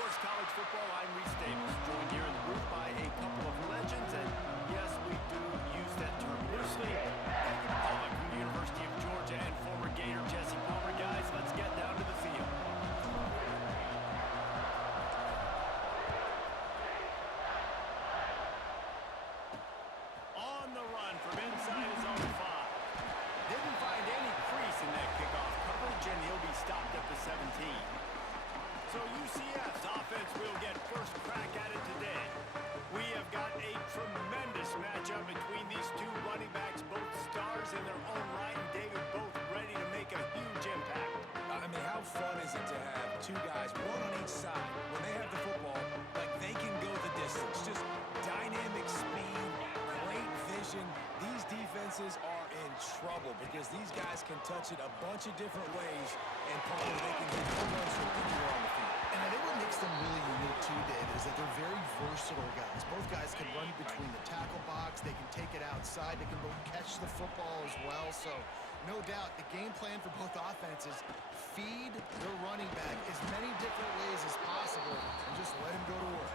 Sports College Football, I'm Reese Davis, joined here in the booth by a couple of legends, and yes, we do use that term loosely. David Pollock from the University of Georgia and former Gator Jesse Palmer. Guys, let's get down to the field. On the run from inside his own 5. Didn't find any crease in that kickoff coverage, and he'll be stopped at the 17. So UCF's offense will get first crack at it today. We have got a tremendous matchup between these two running backs, both stars in their own right, and David, both ready to make a huge impact. I mean, how fun is it to have two guys, one on each side, when they have the football, like they can go the distance. Just dynamic speed, great vision. These defenses are in trouble because these guys can touch it a bunch of different ways, and probably they can hit home runs from anywhere on the field. And I think what makes them really unique too, David, is that they're very versatile guys. Both guys can run between the tackle box. They can take it outside. They can both catch the football as well. So, no doubt, the game plan for both offenses, feed their running back as many different ways as possible and just let him go to work.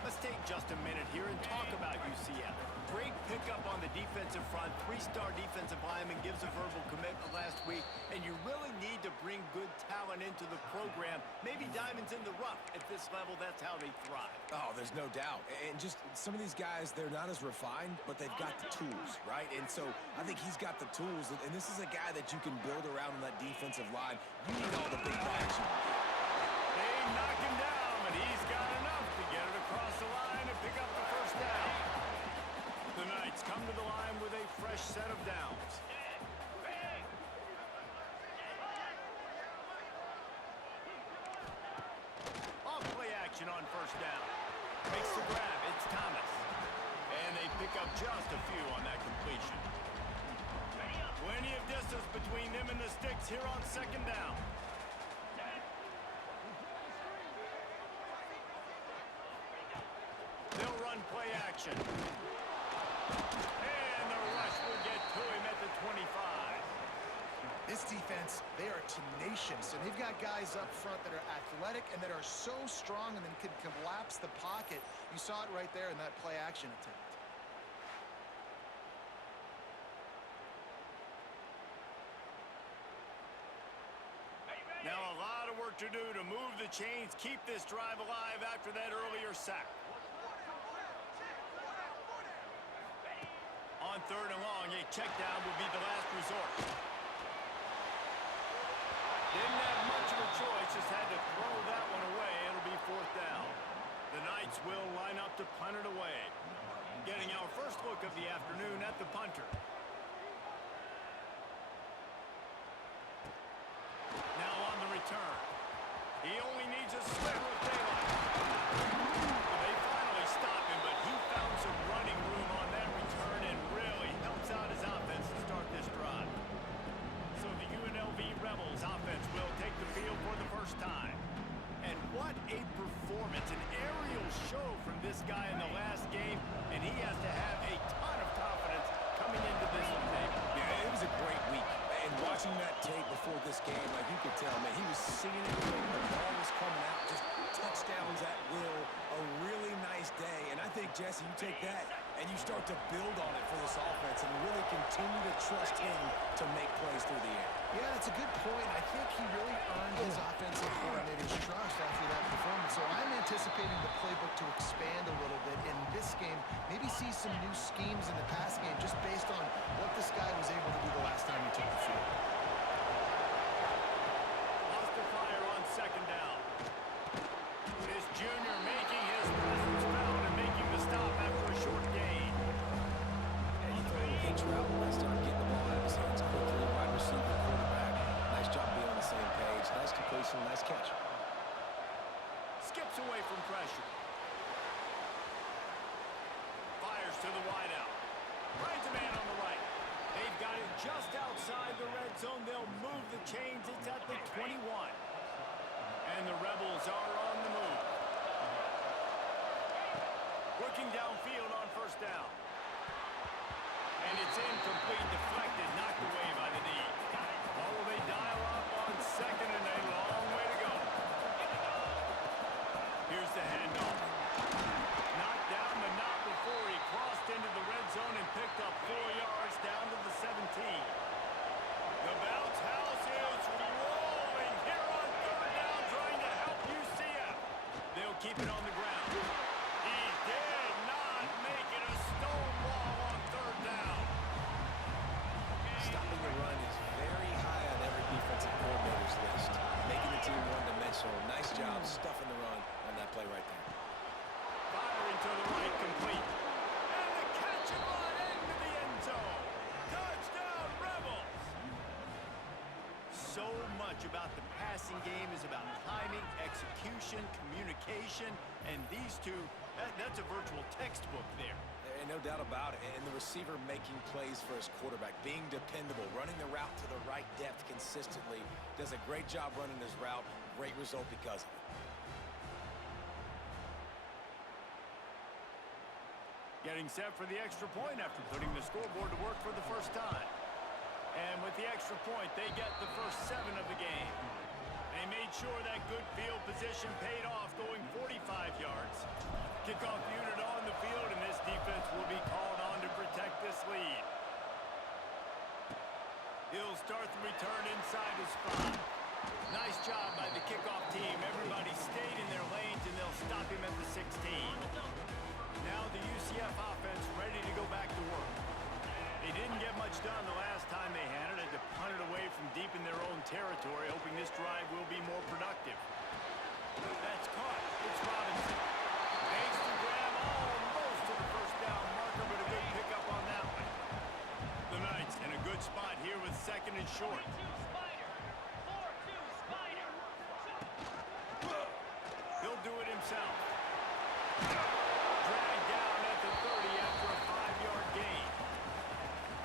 Let's take just a minute here and talk about UCF. Great pickup on the defensive front. 3-star defensive lineman gives a verbal commitment last week, and you really need to bring good talent into the program. Maybe diamonds in the rough. At this level, that's how they thrive. Oh, there's no doubt. And just some of these guys, they're not as refined, but they've got the tools, right? And so I think he's got the tools, and this is a guy that you can build around on that defensive line. You need all the big backs you can get. They knock him down, but he's got enough to get it across the line and pick up the first down. The Knights come to the line with a fresh set of downs. Off play action on first down. Makes the grab. It's Thomas. And they pick up just a few on that completion. Plenty of distance between them and the sticks here on second down. They'll run play action. And the rush will get to him at the 25. This defense, they are tenacious, and they've got guys up front that are athletic and that are so strong and then can collapse the pocket. You saw it right there in that play action attempt. Now a lot of work to do to move the chains, keep this drive alive after that earlier sack. On third and long, a check down will be the last resort. Didn't have much of a choice, just had to throw that one away. It'll be fourth down. The Knights will line up to punt it away. Getting our first look of the afternoon at the punter. Now on the return. He only needs a sliver of daylight. They finally stop him, but he found some running room on that return and really helps out his offense to start this drive. So the UNLV Rebels offense will take the field for the first time. And what a performance, an aerial show from this guy in the last game, and he has to have a ton of confidence coming into this one, David. Yeah, it was a great week. And watching that tape before this game, like you could tell, man, he was singing it. The ball was coming out, just touchdowns at will. A really nice day. And I think, Jesse, you take that and you start to build on it for this offense and really continue to trust him to make plays through the air. Yeah, that's a good point. I think he really earned his offensive coordinator's trust after that performance. So I'm anticipating the playbook to expand a little bit in this game. Maybe see some new schemes in the pass game just based on what this guy was able to do the last time he took the field. Lost the fire on second down. This junior making his presence felt and making the stop after a short gain. And he threw a hitch route last time, getting the ball out of his hands quickly. Wide receiver, quarterback. Nice job being on the same page. Nice completion, nice catch. Skips away from pressure. Fires to the wideout. Finds a man on the right. They've got it just outside the red zone. They'll move the chains. It's at the 21. And the Rebels are on the move. Working downfield on first down. And it's incomplete, deflected, knocked away by the knee. Oh, they dial up on second and a long way to go. keep it on the ground. He did not make it a stone wall on third down. Stopping the run is very high on every defensive coordinator's list. Making the team one-dimensional. Nice job stuffing the run on that play right there. Firing to the right, complete. And the catch and run into the end zone. Touchdown, Rebels! So much about the passing game is about timing, execution, communication, and these two, that's a virtual textbook there. And no doubt about it. And the receiver making plays for his quarterback, being dependable, running the route to the right depth consistently. Does a great job running his route. Great result because of it. Getting set for the extra point after putting the scoreboard to work for the first time. And with the extra point, they get the first 7 of the game. They made sure that good field position paid off, going 45 yards. Kickoff unit on the field, and this defense will be called on to protect this lead. He'll start the return inside his spot. Nice job by the kickoff team. Everybody stayed in their lanes, and they'll stop him at the 16. Now the UCF offense ready to go back to work. They didn't get much done the last time they had it. Had to punt it away from deep in their own territory, hoping this drive will be more productive. That's caught. It's Robinson. Makes the grab almost to the first down marker, but a good pickup on that one. The Knights in a good spot here with second and short. He'll do it himself. Dragged down at the 30 after a 5-yard gain.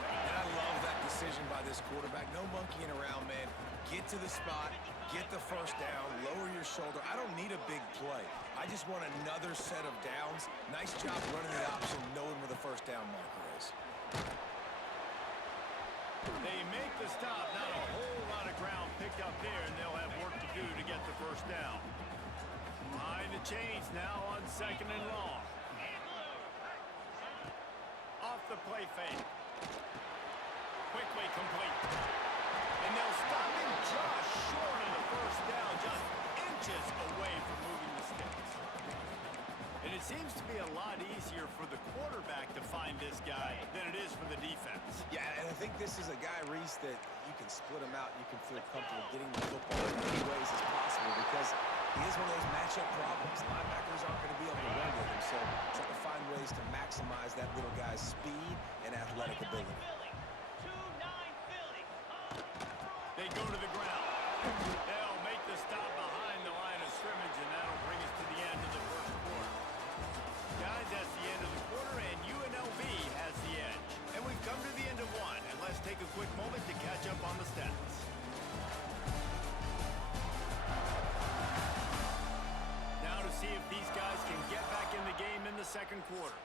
And I love that decision by this quarterback. No monkeying around, man. Get to the spot, get the first down, lower your shoulder. I don't need a big play. I just want another set of downs. Nice job running the option, knowing where the first down marker is. They make the stop. Not a whole lot of ground picked up there, and they'll have work to do to get the first down. Behind the chains now on second and long. Off the play fake. Quickly complete. And they'll stop him just short of the first down, just inches away from moving the sticks. And it seems to be a lot easier for the quarterback to find this guy than it is for the defense. Yeah, and I think this is a guy, Reese, that you can split him out. You can feel comfortable getting the football in as many ways as possible because he is one of those matchup problems. Linebackers aren't going to be able to run with him, so try to find ways to maximize that little guy's speed and athletic ability. They go to the ground. They'll make the stop behind the line of scrimmage, and that'll bring us to the end of the first quarter. Guys, that's the end of the quarter, and UNLV has the edge. And we've come to the end of one, and let's take a quick moment to catch up on the stats. Now to see if these guys can get back in the game in the second quarter.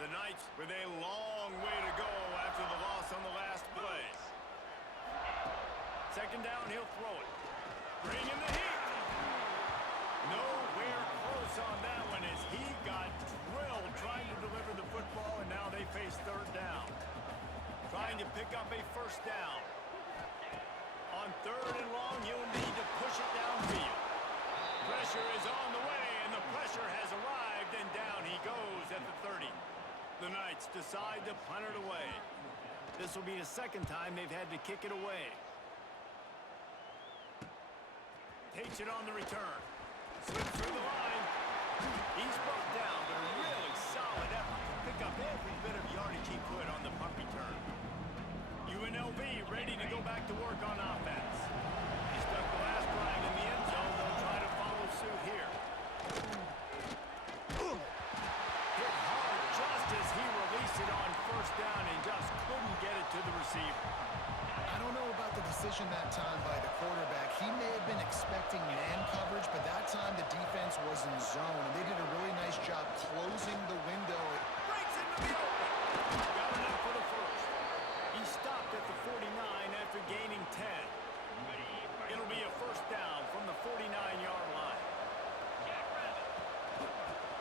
The Knights with a long way to go after the loss on the last play. Second down, he'll throw it. Bring in the heat. Nowhere close on that one as he got drilled trying to deliver the football, and now they face third down. Trying to pick up a first down. On third and long, he'll need to push it downfield. Pressure is on the way, and the pressure has arrived, and down he goes at the 30. The Knights decide to punt it away. This will be the second time they've had to kick it away. Takes it on the return. Slips through the line. He's brought down, but a really solid effort to pick up every bit of yardage he could on the punt return. UNLV ready to go back to work on offense. He stuck the last drive in the end zone. They'll try to follow suit here. Hit hard just as he released it on first down and just couldn't get it to the receiver. I don't know about the decision that time by the quarterback. He may have been expecting man coverage, but that time the defense was in zone, and they did a really nice job closing the window. Breaks into the open. Got enough for the first. He stopped at the 49 after gaining 10. It'll be a first down from the 49-yard line.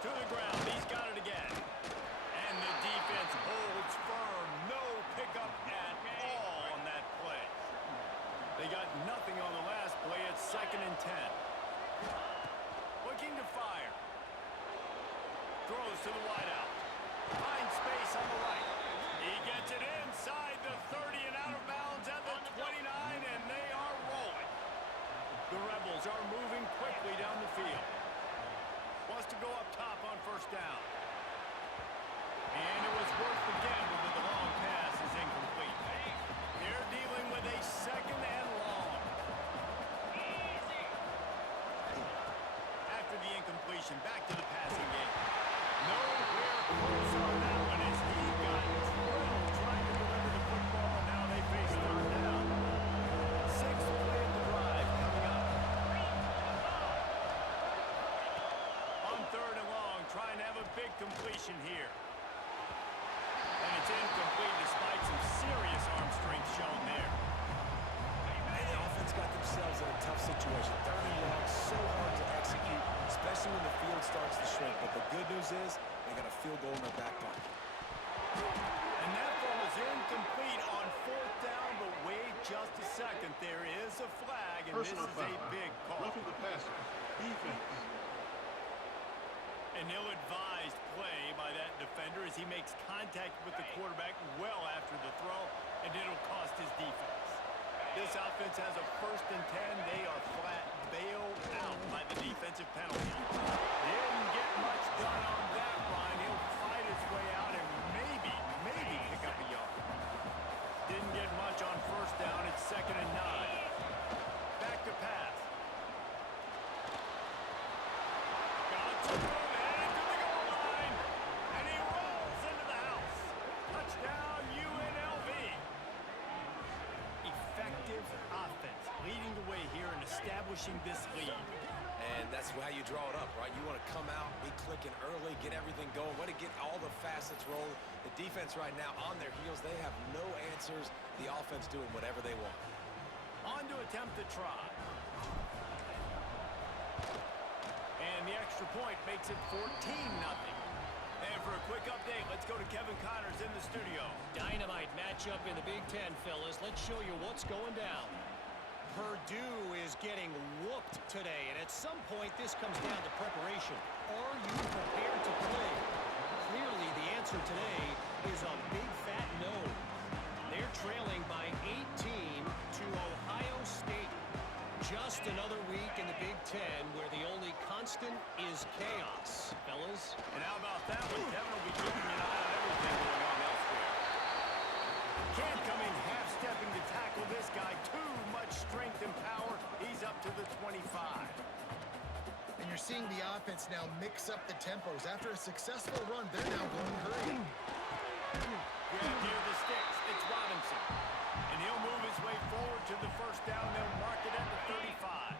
To the ground. He's got it again. And the defense holds firm. No pickup at all on that play. They got nothing on the last play. It's second and 10. Looking to fire. Throws to the wideout. Finds space on the right. He gets it inside the 30 and out of bounds at the 29, and they are rolling. The Rebels are moving quickly down the field. Wants to go up top on first down. And it was worth the gamble, but the long pass is incomplete. They're dealing with a second and long. After the incompletion, back to the passing game. Nowhere close on that one as he got drilled trying to deliver the football. Now they face third down. Sixth play of the drive coming up. On third and long, trying to have a big completion here. And it's incomplete despite some serious arm strength shown there. And the offense got themselves in a tough situation. Third and long, so hard to execute, especially when the field starts to shrink. But the good news is they got a field goal in their back pocket. And that ball is incomplete on fourth down, but wait just a second. There is a flag, and Personal this is a foul. big call. Roughing the passer. Defense. An ill-advised play by that defender as he makes contact with the quarterback well after the throw, and it'll cost his defense. This offense has a 1st and 10. They are flat bailed out by the defensive penalty. Didn't get much done on that line. He'll fight his way out and maybe pick up a yard. Didn't get much on first down. It's 2nd and 9. Back to pass. Got to move and to the goal line. And he rolls into the house. Touchdown, UNLV. Effective offense leading the way here and establishing this lead. And that's how you draw it up, right? You want to come out, be clicking early, get everything going, want to get all the facets rolling. The defense right now on their heels, they have no answers. The offense doing whatever they want. On to attempt the try. And the extra point makes it 14-0. And for a quick update, let's go to Kevin Connors in the studio. Dynamite matchup in the Big Ten, fellas. Let's show you what's going down. Purdue is getting whooped today, and at some point this comes down to preparation. Are you prepared to play? Clearly the answer today is a big fat no. They're trailing by 18 to Ohio State. Just another week in the Big Ten where the only constant is chaos, fellas. And how about that one? Kevin will be keeping an eye on everything going on elsewhere. Can't come in half-stepping to tackle this guy. Too much strength and power. He's up to the 25. And you're seeing the offense now mix up the tempos. After a successful run, they're now going hurry. Grab near the sticks. It's Robinson. And he'll move his way forward to the first down. They'll mark it at the 35.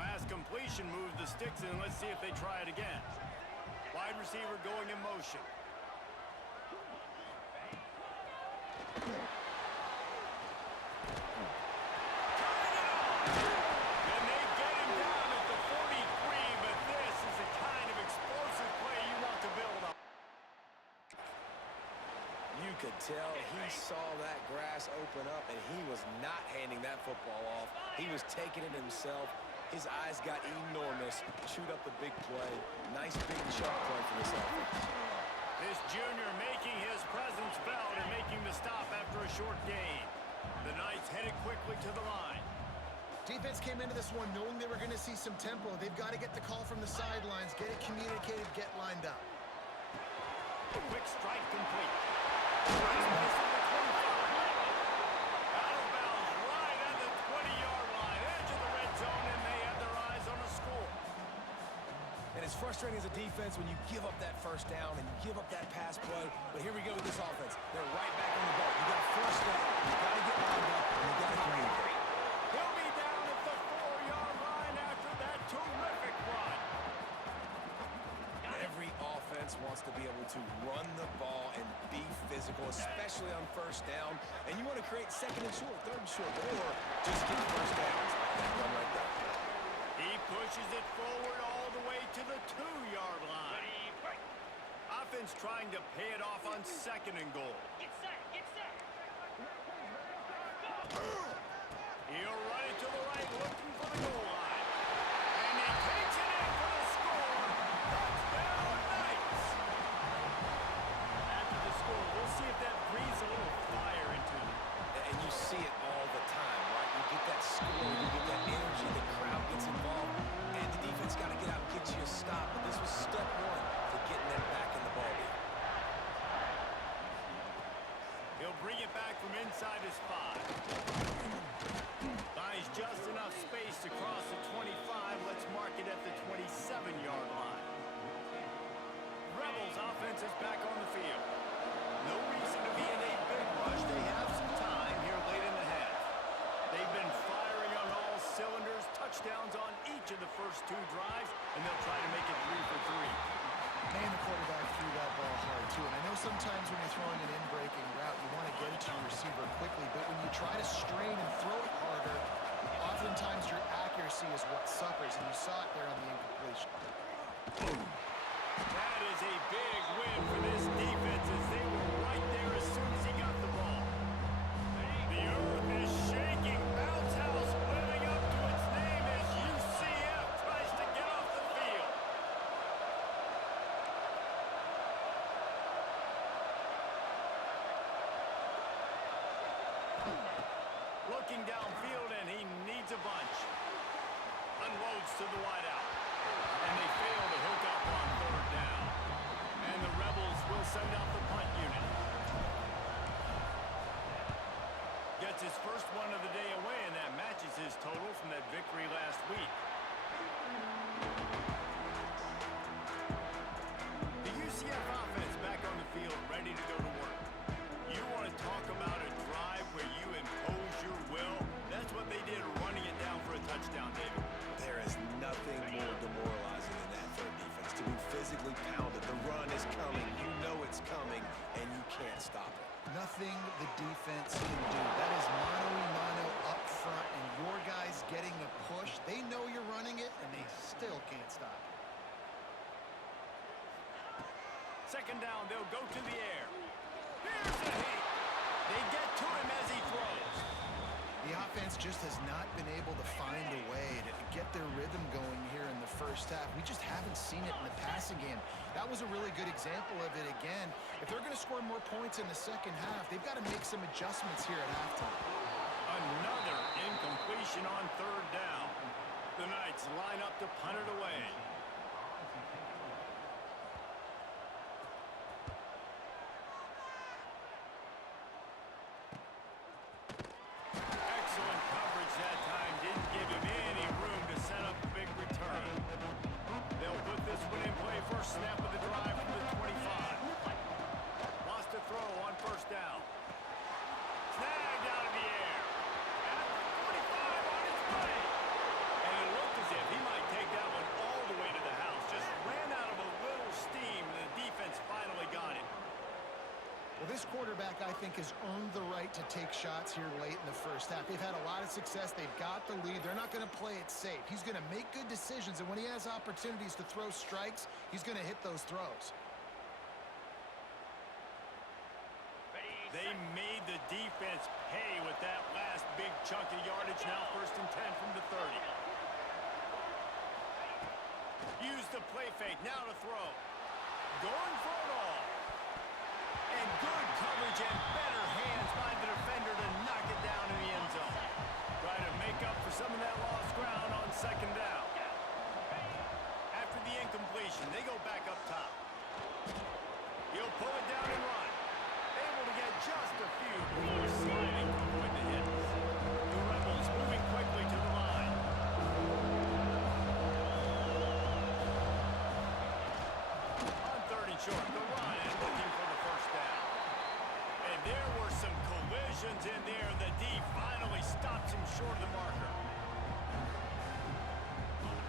Last completion moved the sticks in. Let's see if they try it again. Wide receiver going in motion. You could tell he saw that grass open up, and he was not handing that football off. He was taking it himself. His eyes got enormous. Chewed up the big play. Nice big chunk play for this offense. This junior making his presence felt and making the stop after a short gain. The Knights headed quickly to the line. Defense came into this one knowing they were going to see some tempo. They've got to get the call from the sidelines, get it communicated, get lined up. Quick strike complete. Out of bounds, right at the 20-yard line, edge of the red zone, and they have their eyes on a score. And it's frustrating as a defense when you give up that first down and you give up that pass play. But here we go with this offense. They're right back on the ball. You got to force that. You got to get lined up, and you got to communicate. He'll be down at the 4-yard line after that terrific run. Every offense wants to be able to run the ball and be physical, especially on first down. And you want to create second and short, third and short, or just get first downs like that one right there. He pushes it forward all the way to the 2-yard line. Offense trying to pay it off on second and goal. Get set, get set. He'll run it to the right, looking for the goal line. see it all the time, right? You get that score, you get that energy, the crowd gets involved, and the defense got to get out and get you a stop. But this was step one to getting them back in the ballgame. He'll bring it back from inside his 5. Finds just enough space to cross the 25. Let's mark it at the 27-yard line. Rebels offense is back on the field. No reason to be in a big rush. They have some time here late in the half. They've been firing on all cylinders, touchdowns on each of the first 2 drives, and they'll try to make it 3 for 3. Man, the quarterback threw that ball hard, too. And I know sometimes when you're throwing an in-breaking route, you want to get it to your receiver quickly. But when you try to strain and throw it harder, oftentimes your accuracy is what suffers. And you saw it there on the incompletion. That is a big win for this defense as they were right there as soon as he got the ball. The earth is shaking. Bounce House living up to its name as UCF tries to get off the field. Looking downfield, and he needs a bunch. Unloads to the wideout. And they fail to hook up on 3rd down. And the Rebels will send out the punt unit. Gets his first one of the day away, and that matches his total from that victory last week. The UCF offense back on the field, ready to go to work. You want to talk about a drive where you impose your will? That's what they did, running it down for a touchdown, David. There is nothing more demoralizing than that for a defense. To be physically pounded. The run is coming. You know it's coming, and you can't stop it. Nothing the defense can do. That is mano-a-mano up front, and your guys getting a push. They know you're running it, and they still can't stop it. 2nd down, they'll go to the air. Here's the heat. They get to him as he throws. The offense just has not been able to find a way to get their rhythm going here in the first half. We just haven't seen it in the passing game. That was a really good example of it again. If they're going to score more points in the second half, they've got to make some adjustments here at halftime. Another incompletion on 3rd down. The Knights line up to punt it away. Excellent coverage that time. Didn't give him any room to set up a big return. They'll put this one in play. First snap of the drive from the 25. Lost a throw on 1st down. Snagged out of the air. At the 45 on his way. And it looked as if he might take that one all the way to the house. Just ran out of a little steam, and the defense finally got it. Well, this quarterback, I think, has earned the right to take shots here late in the first half. They've had a lot of success. They've got the lead. They're not going to play it safe. He's going to make good decisions, and when he has opportunities to throw strikes, he's going to hit those throws. They made the defense pay with that last big chunk of yardage. Now 1st and 10 from the 30. Use the play fake. Now to throw. Going for it all. And good coverage and better hands by the defender to knock it down in the end zone. Try to make up for some of that lost ground on 2nd down. After the incompletion, they go back up top. He'll pull it down and run. Able to get just a few before sliding to avoid the hits. The Rebels moving quickly to the line. On 3rd and short, the run is looking for the 1st down. And there were some collisions in there. The D finally stops him short of the marker.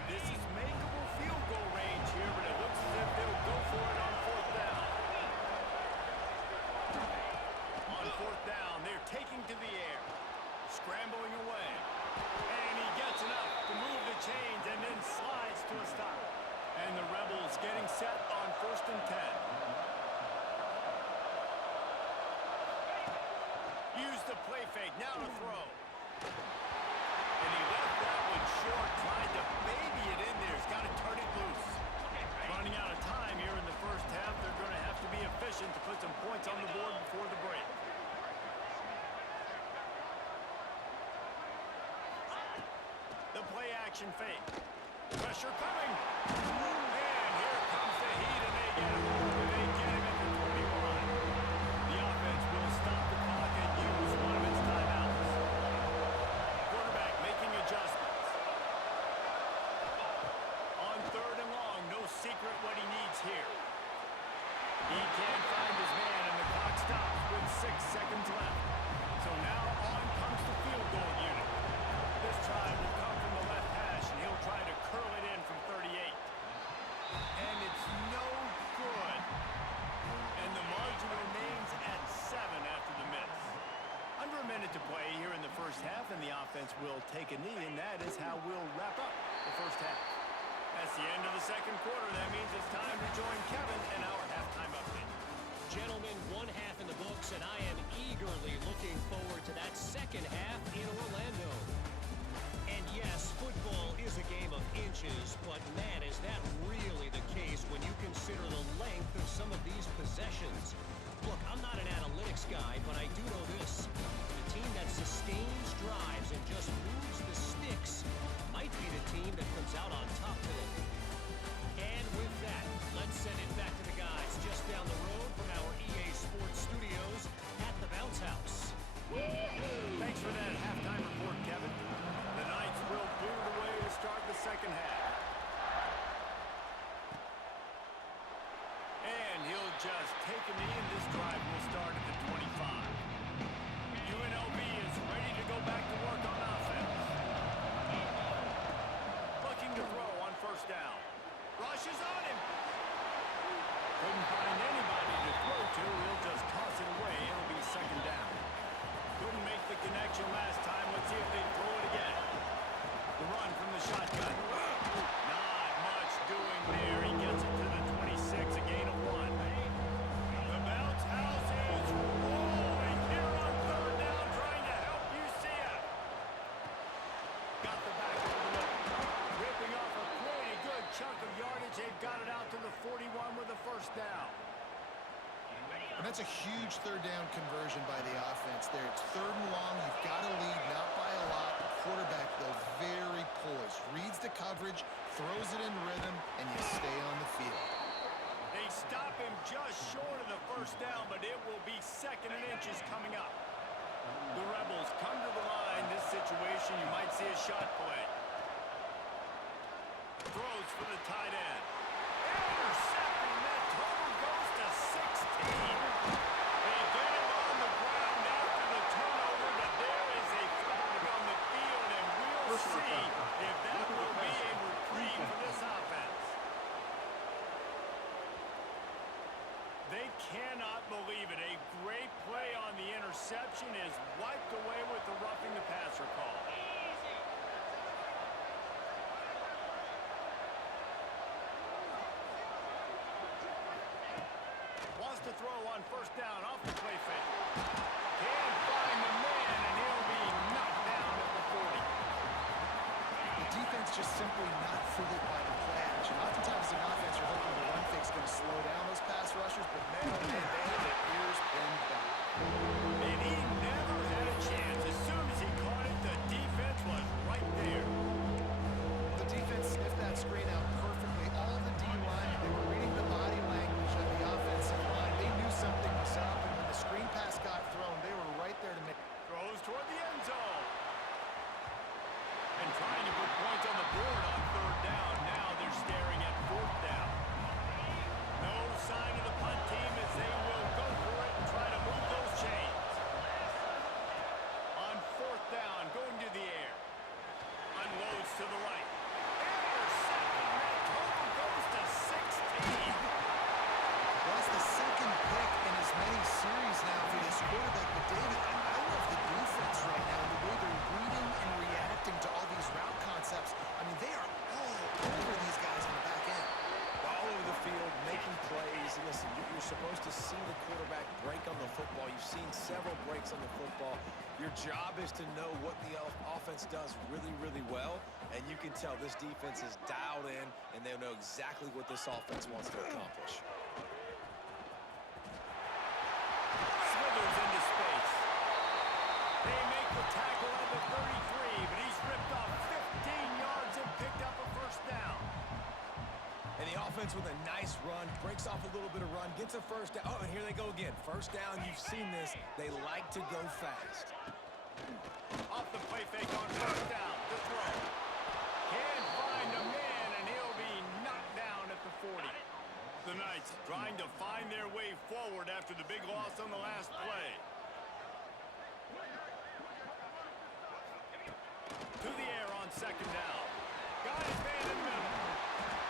This is makeable field goal range here, but it looks as if they'll go for it on 4th down. On 4th down, they're taking to the air. Scrambling away. And he gets enough to move the chains and then slides to a stop. And the Rebels getting set on 1st and 10. Use the play fake. Now to throw. And he left that one short. Tried to baby it in there. He's got to turn it loose. Running out of time here in the first half. They're going to have to be efficient to put some points on the board before the break. The play action fake. Pressure coming. And here comes the heat, and they get him. And they get him at the 21. The offense will stop the clock and use one of its timeouts. Quarterback making adjustments. On 3rd and long, no secret what he needs here. He can't find his man, and the clock stops with 6 seconds left. So now on comes the field goal unit. This try will come from the left hash, and he'll try to curl it in from 38. And it's no good. And the margin remains at 7 after the miss. Under a minute to play here in the first half, and the offense will take a knee, and that is how we'll wrap up the first half. That's the end of the second quarter. That means it's time to join Kevin and our halftime update. Gentlemen, 1 half in the books, and I am eagerly looking forward to that second half in Orlando. And yes, football is a game of inches, but man, is that really the case when you consider the length of some of these possessions. Look, I'm not an analytics guy, but I do know this. The team that sustains drives and just moves the sticks might be the team that comes out on top today. And with that, let's send it back to the guys just down the road from our EA Sports studios at the Bounce House. Thanks for that halftime report, Kevin. The Knights will clear the way to start the second half. And he'll just take a knee, and this drive will start at the 25. UNLV is ready to go back to work on offense. Looking to throw on 1st down. Rush is on him. Couldn't find anybody to throw to. He'll just toss it away. It'll be 2nd down. Couldn't make the connection last time. Let's see if they throw it again. The run from the shotgun. Not much doing there. He gets it to the 26, a gain of 1. The Bounce House is rolling here on 3rd down, trying to help UCF. Got the back of the middle. Ripping off a pretty good chunk of yardage. They've got it out to the 41 with the 1st down. And that's a huge 3rd down conversion by the offense there. It's 3rd and long. You've got to lead, not by a lot. The quarterback, though, very poised. Reads the coverage, throws it in rhythm, and you stay on the field. They stop him just short of the 1st down, but it will be 2nd and inches coming up. The Rebels come to the line. This situation, you might see a shot play. Throws for the tight end. Intercepting. That total goes to 16. They get him on the ground after the turnover, but there is a flag on the field, and we'll see if that will be a reprieve for this offense. They cannot believe it. A great play on the interception is wiped away with the roughing the passer call. Wants to throw on 1st down off the play fake. Can't find the man, and he'll be knocked down at the 40. The defense just simply not fooled by the play action. Oftentimes, an offense, you're hoping the run fake's going to slow down those pass rushers, but man, oh man, they have their ears pinned back. And he never had a chance. As soon as he caught it, the defense was right there. The defense sniffed that screen out perfectly. All the D-line, they were reading the body language of the offensive line. They knew something was up, and when the screen pass got thrown, they were right there to make. Throws toward the end zone. And trying to put points on the board on 3rd down. Now they're staring at 4th down. No sign of the punt team as they will go for it and try to move those chains. On 4th down, going to the air. Unloads to the right. Intercepted. That total goes to 16. Well, that's the 2nd pick in as many series now for this quarterback. But David, I love the defense right now, the way they're reading and reacting to all these route concepts. I mean, they are all over these guys on the back end. All over the field, making plays. Listen, you're supposed to see the quarterback break on the football. You've seen several breaks on the football. Your job is to know what the offense does really, really well, and you can tell this defense is dialed in, and they know exactly what this offense wants to accomplish. Slithers into space. They make the tackle at the 33, but he's ripped off 15 offense with a nice run, breaks off a little bit of run, gets a first down. Oh, and here they go again. First down, you've seen this. They like to go fast. Off the play fake on first down. The throw. Can't find a man, and he'll be knocked down at the 40. The Knights trying to find their way forward after the big loss on the last play. To the air on second down. Got his man in the middle.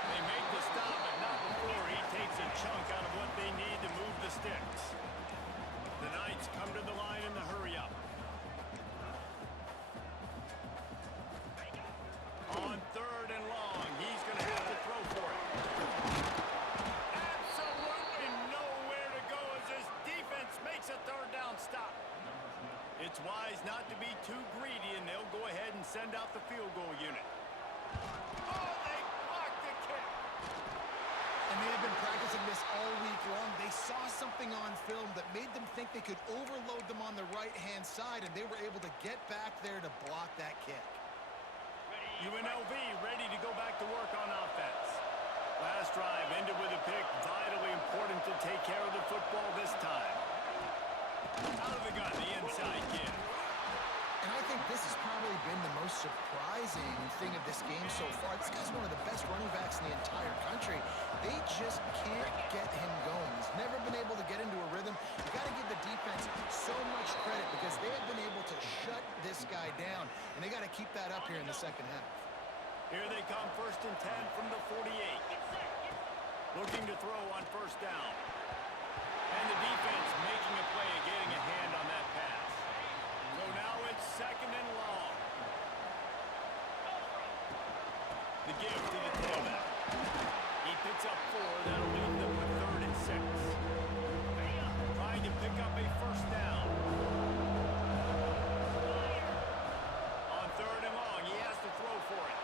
They make the stop, but not before he takes a chunk out of what they need to move the sticks. The Knights come to the line in the hurry-up. On third and long, he's going to have to throw for it. Absolutely nowhere to go as this defense makes a third down stop. It's wise not to be too greedy, and they'll go ahead and send out the field goal unit. Oh, they blocked the kick. And they have been practicing this all week long. They saw something on film that made them think they could overload them on the right-hand side, and they were able to get back there to block that kick. UNLV ready to go back to work on offense. Last drive ended with a pick. Vitally important to take care of the football this time. Out of the gun, the inside kid. And I think this has probably been the most surprising thing of this game so far. This guy's one of the best running backs in the entire country. They just can't get him going. He's never been able to get into a rhythm. You got to give the defense so much credit because they have been able to shut this guy down, and they got to keep that up here in the second half. Here they come, 1st and 10 from the 48. Looking to throw on first down. And the defense making a play, getting a hand on that pass. So now it's 2nd and long. The give to the tailback. He picks up 4. That'll leave them with 3rd and 6. Trying to pick up a first down. On 3rd and long, he has to throw for it.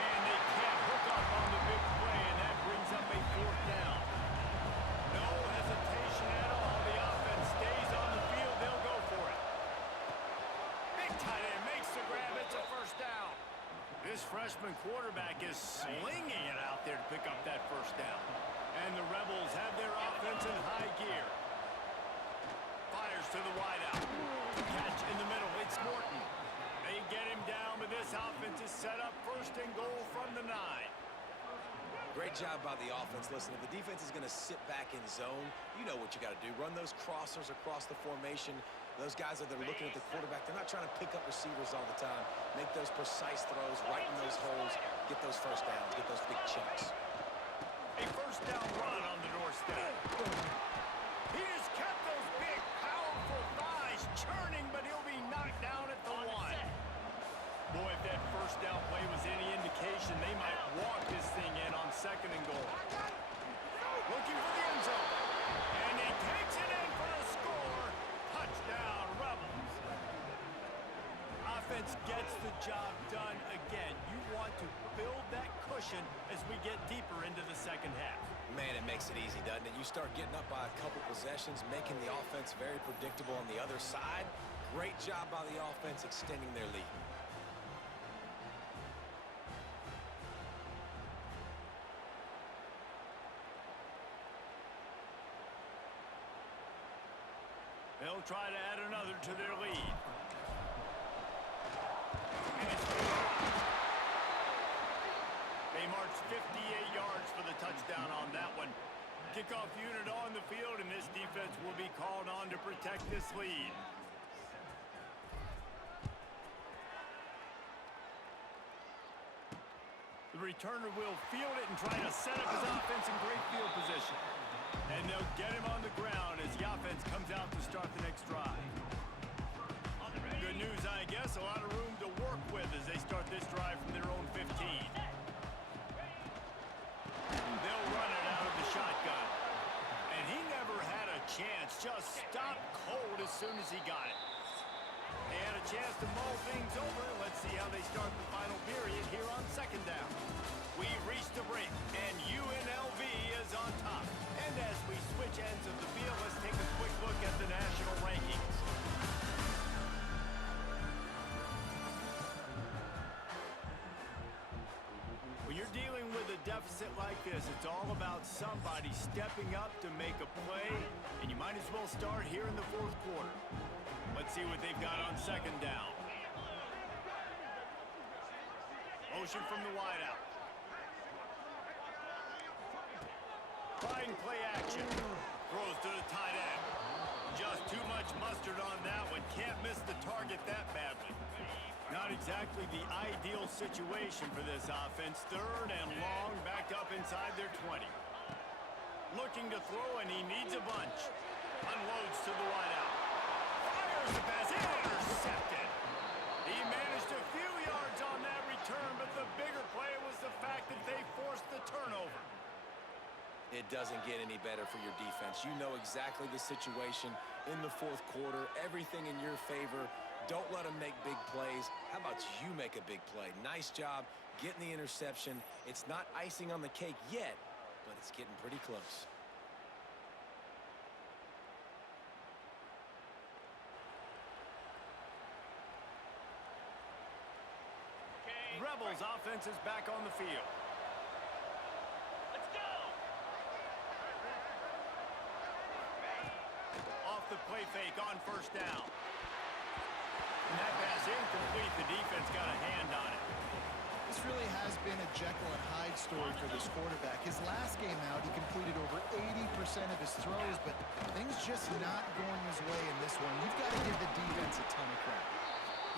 And they can't hook up on the big play, and that brings up a 4th down. No hesitation at all. The offense stays on the field. They'll go for it. Big tight end makes the grab. It's a first down. This freshman quarterback is slinging it out there to pick up that first down. And the Rebels have their offense in high gear. Fires to the wideout. Catch in the middle. It's Morton. They get him down, but this offense is set up 1st and goal from the 9. Great job by the offense. Listen, if the defense is going to sit back in zone, you know what you got to do. Run those crossers across the formation. Those guys that they're looking at the quarterback, they're not trying to pick up receivers all the time. Make those precise throws, right in those holes, get those first downs, get those big chunks. A first down run on the doorstep. He has kept those big, powerful thighs churning, but he'll be knocked down at the 1. Boy, if that first down play was any indication, they might walk this thing in on 2nd and goal. Looking for the end zone. And he takes it in for the score. Touchdown, Rebels. Offense gets the job done again. You want to build that cushion as we get deeper into the second half. Man, it makes it easy, doesn't it? You start getting up by a couple possessions, making the offense very predictable on the other side. Great job by the offense extending their lead. They'll try to add another to their lead. And it's they march 58 yards for the touchdown on that one. Kickoff unit on the field, and this defense will be called on to protect this lead. The returner will field it and try to set up his offense in great field position. And they'll get him on the ground as the offense comes out to start the next drive. Good news, I guess, a lot of room to work with as they start this drive from their own 15. They'll run it out of the shotgun. And he never had a chance, just stopped cold as soon as he got it. They had a chance to mull things over. Let's see how they start the final period here on 2nd down. We've reached the break, and UNLV is on top. And as we switch ends of the field, let's take a quick look at the national rankings. Well, you're dealing with a deficit deficit like this, it's all about somebody stepping up to make a play, and you might as well start here in the fourth quarter. Let's see what they've got on second down. Motion from the wideout. Trying play action. Throws to the tight end. Just too much mustard on that one. Can't miss the target that badly. Not exactly the ideal situation for this offense. Third and long, back up inside their 20. Looking to throw, and he needs a bunch. Unloads to the wideout. Fires the pass. Intercepted. He managed a few yards on that return, but the bigger play was the fact that they forced the turnover. It doesn't get any better for your defense. You know exactly the situation in the fourth quarter. Everything in your favor. Don't let them make big plays. How about you make a big play? Nice job getting the interception. It's not icing on the cake yet, but it's getting pretty close. Rebels offense is back on the field. Let's go! Off the play fake on first down. And that pass incomplete. The defense got a hand on it. This really has been a Jekyll and Hyde story for this quarterback. His last game out, he completed over 80% of his throws, but things just not going his way in this one. You've got to give the defense a ton of credit.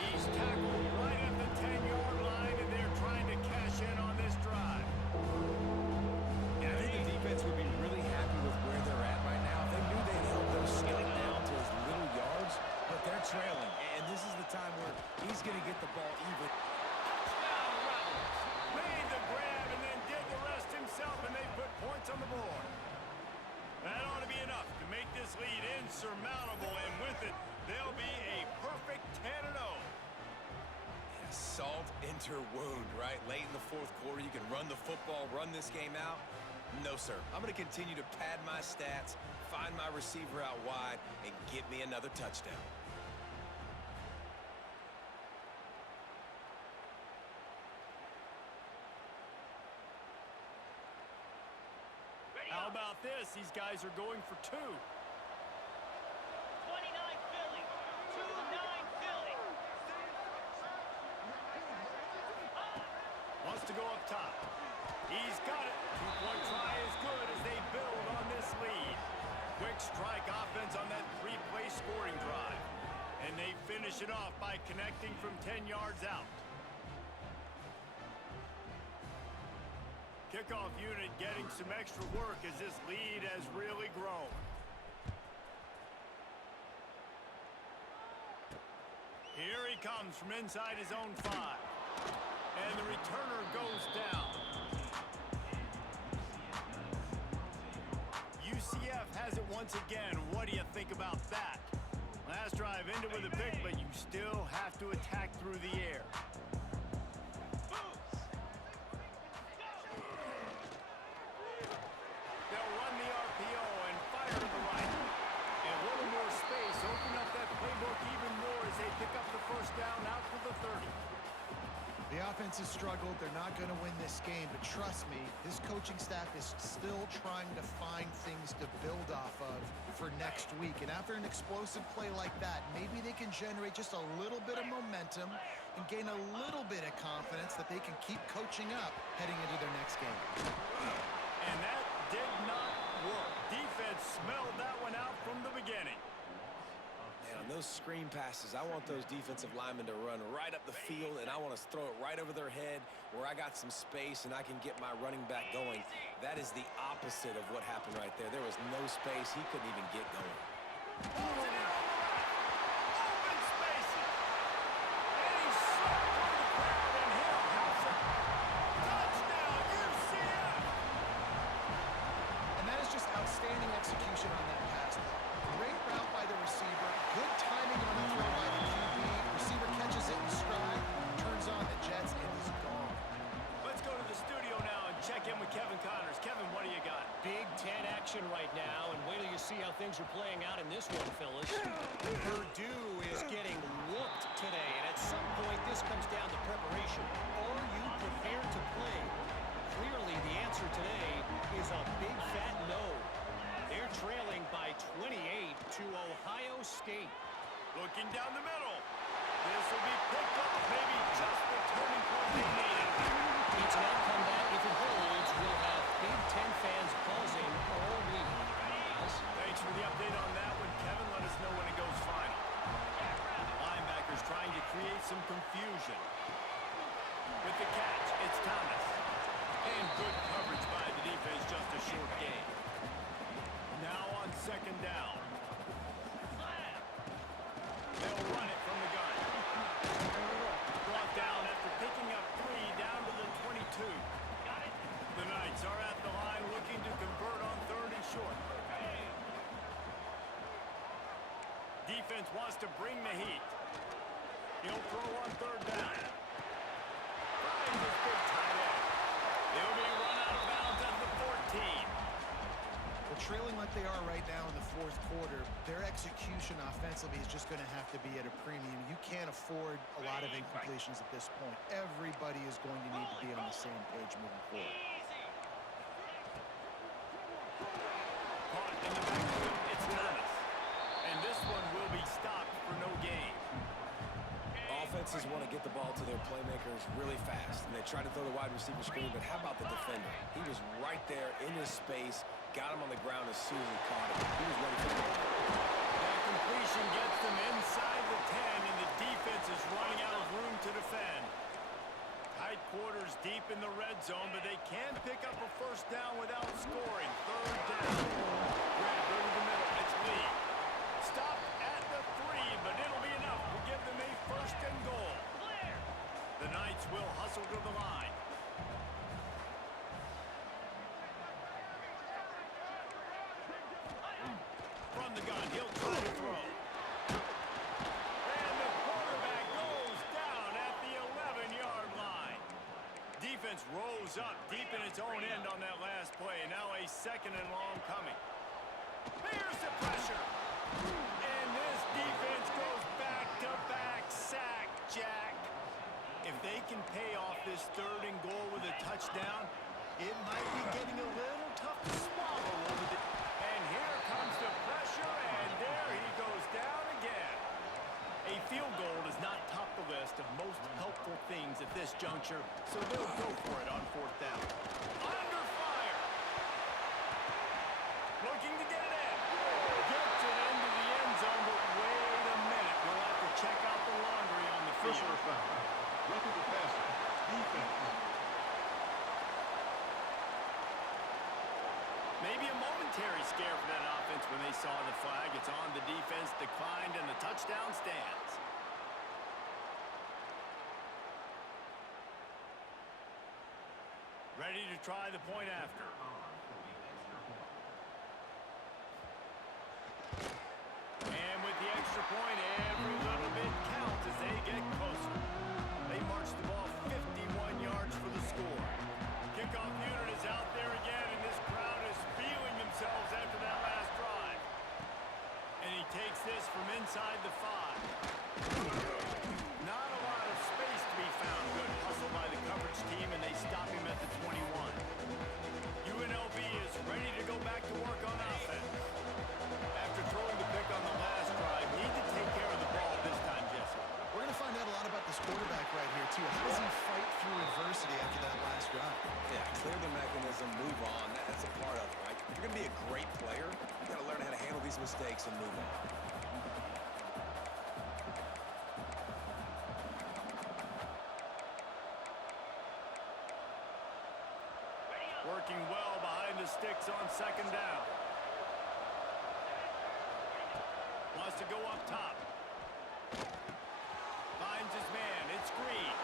He's tackled right at the 10-yard line, and they're trying to cash in on this drive. Yeah, I think the defense would be really happy with where they're at right now. They knew they'd held those stuck down to as little yards, but they're trailing. And this is the time where he's going to get the ball even. Made the grab and then did the rest himself, and they put points on the board. That ought to be enough to make this lead insurmountable, and with it, they'll be a perfect 10-0. Salt into her wound, right? Late in the fourth quarter, you can run the football, run this game out. No, sir. I'm going to continue to pad my stats, find my receiver out wide, and get me another touchdown. How about this? These guys are going for two. 29 Philly. 2-9 Philly. Wants to go up top. He's got it. Two-point try is good as they build on this lead. Quick strike offense on that three-play scoring drive. And they finish it off by connecting from 10 yards out. Kickoff unit getting some extra work as this lead has really grown. Here he comes from inside his own 5. And the returner goes down. UCF has it once again. What do you think about that? Last drive ended with a pick, but you still have to attack through the air. They'll run the RPO and fire to the right. And a little more space, open up that playbook even more as they pick up the first down out to the 30. The offense has struggled. They're not going to win this game, but trust me, this coaching staff is still trying to find things to build off of for next week. And after an explosive play like that, maybe they can generate just a little bit of momentum and gain a little bit of confidence that they can keep coaching up heading into their next game. And that did not work. Defense smelled that one out from the beginning. Man, on those screen passes, I want those defensive linemen to run right up the field, and I want to throw it right over their head where I got some space and I can get my running back going. That is the opposite of what happened right there. There was no space. He couldn't even get going. Open spaces. And he slipped through the crowd and hit Houser. Touchdown, UCF. And that is just outstanding execution on that pass. Great route by the receiver. Good timing on the throw by the QB. Receiver catches it in stride, turns on the Jets, and is gone. Let's go to the studio now and check in with Kevin Connors. Kevin, what do you got? Big 10 action right now, and wait till you see how things are playing out in this one, fellas. Purdue is getting whooped today, and at some point this comes down to preparation. Are you prepared to play? Clearly the answer Looking down the middle. This will be picked up. Maybe just the turning point they needed. It's an outcome that, if it holds, will have Big Ten fans buzzing all week. Thanks for the update on that one, Kevin. Let us know when it goes final. Linebackers trying to create some confusion. With the catch, it's Thomas. And good coverage by the defense, just a short gain. Now on second down. They'll run it from the gun. Brought down after picking up 3 down to the 22. The Knights are at the line looking to convert on third and short. Defense wants to bring the heat. He'll throw on third down. Finds his big tight end. He'll be run out of bounds at the 14. Well, trailing like they are right now in the fourth quarter, their execution offensively is just going to have to be at a premium. You can't afford a lot of incompletions at this point. Everybody is going to need to be on the same page moving forward. Caught in the backfield, it's Thomas. And this one will be stopped for no gain. Offenses want to get the ball to their playmakers really fast, and they try to throw the wide receiver screen, but how about the defender? He was right there in his space, got him on the ground as soon as he caught him. He was ready for the ball. That completion gets them inside the 10, and the defense is running out of room to defend. Tight quarters deep in the red zone, but they can pick up a first down without scoring. Third down. Grab over the middle. It's Lee. Stop at the 3, but it'll be enough to give them a first and goal. The Knights will hustle to the line. From the gun, he'll try to throw. And the quarterback goes down at the 11-yard line. Defense rose up deep in its own end on that last play. Now a second and long coming. Here's the pressure. And this defense goes back-to-back sack, Jack. If they can pay off this third and goal with a touchdown, it might be getting a little tough to swallow over the... And here comes the pressure, and there he goes down again. A field goal does not top the list of most helpful things at this juncture, so they'll go for it on fourth down. Under fire. Looking to get it in. Gets it into the end zone, but wait a minute. We'll have to check out the laundry on the field. Personal foul. Roughing the passer. Defense. Maybe a momentary scare for that offense when they saw the flag. It's on the defense, declined, and the touchdown stands. Ready to try the point after. And with the extra point, every little bit counts as they get closer. They march the ball 51 yards for the score. Kickoff unit is out there again, and this crowd is feeling themselves after that last drive. And he takes this from inside the 5. Not a lot of space to be found. Good hustle by the coverage team, and they stop him at the 21. UNLV is ready to go back to work on offense. After throwing the pick on the last drive, need to take care of the ball this time, Jesse. We're going to find out a lot about this quarterback right here, too. How does he fight through adversity after that last drive? Yeah, clear the mechanism, move on. That's a part of it, right? If you're going to be a great player, you got to learn how to handle these mistakes and move on. Working well behind the sticks on second down. Wants to go up top. Finds his man. It's Green.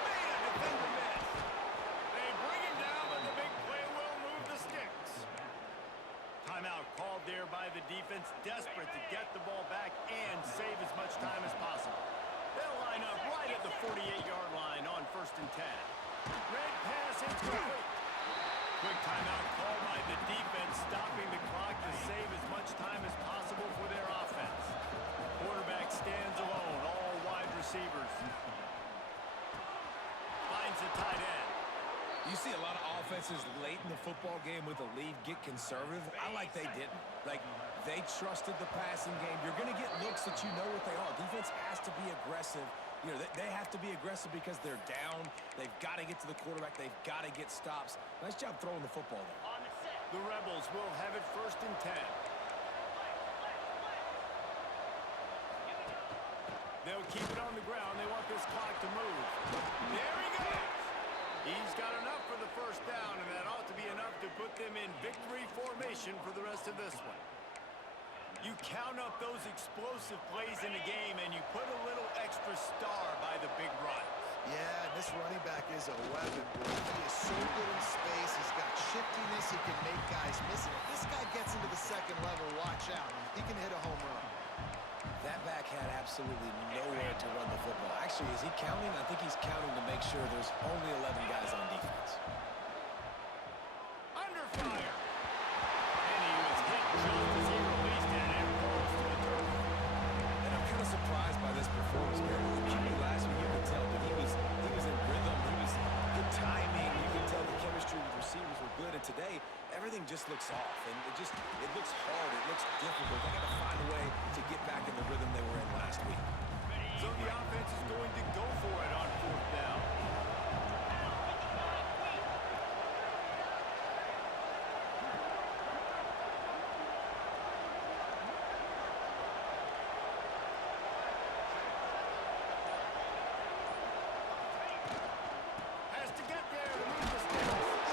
Man, defender miss. They bring him down, but the big play will move the sticks. Timeout called there by the defense, desperate to get the ball back and save as much time as possible. They'll line up right at the 48-yard line on first and 10. Red pass, it's complete. Quick timeout called by the defense, stopping the clock to save as much time as possible for their offense. Quarterback stands alone, all wide receivers. Finds the tight end. You see a lot of offenses late in the football game with a lead get conservative. I like they didn't. Like, they trusted the passing game. You're going to get looks that you know what they are. Defense has to be aggressive. You know, they have to be aggressive because they're down. They've got to get to the quarterback. They've got to get stops. Nice job throwing the football there. The Rebels will have it 1st and 10. They'll keep it on the ground. They want this clock to move. There he goes. He's got enough for the 1st down, and that ought to be enough to put them in victory formation for the rest of this one. You count up those explosive plays in a game, and you put a little extra star by the big runs. Yeah, this running back is a weapon, boy. He is so good in space. He's got shiftiness. He can make guys miss it. If this guy gets into the 2nd level, watch out. He can hit a home run. That back had absolutely nowhere to run the football. Actually, is he counting? I think he's counting to make sure there's only 11 guys on defense. Under fire. And he was hit just as he released it and falls to the turf. And I'm kind of surprised by this performance, man. Last week, you could tell that he was in rhythm. He was good timing. You could tell the chemistry with receivers were good. And today, everything just looks off. And it looks hard. It looks difficult. They got to find a way to get back in the rhythm they were in last week. So the offense is going to go for it on 4th down. Has to get there to move the sticks.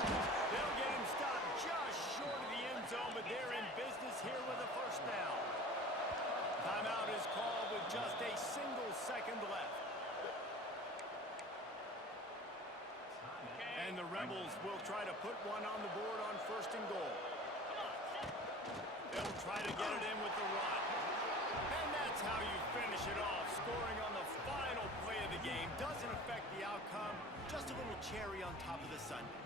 They'll get him stopped just short of the end zone, but they're in business here with a 1st down. Timeout is called with just a single second left. And the Rebels will try to put one on the board on 1st and goal. They'll try to get it in with the run. And that's how you finish it off. Scoring on the final play of the game doesn't affect the outcome. Just a little cherry on top of the sundae.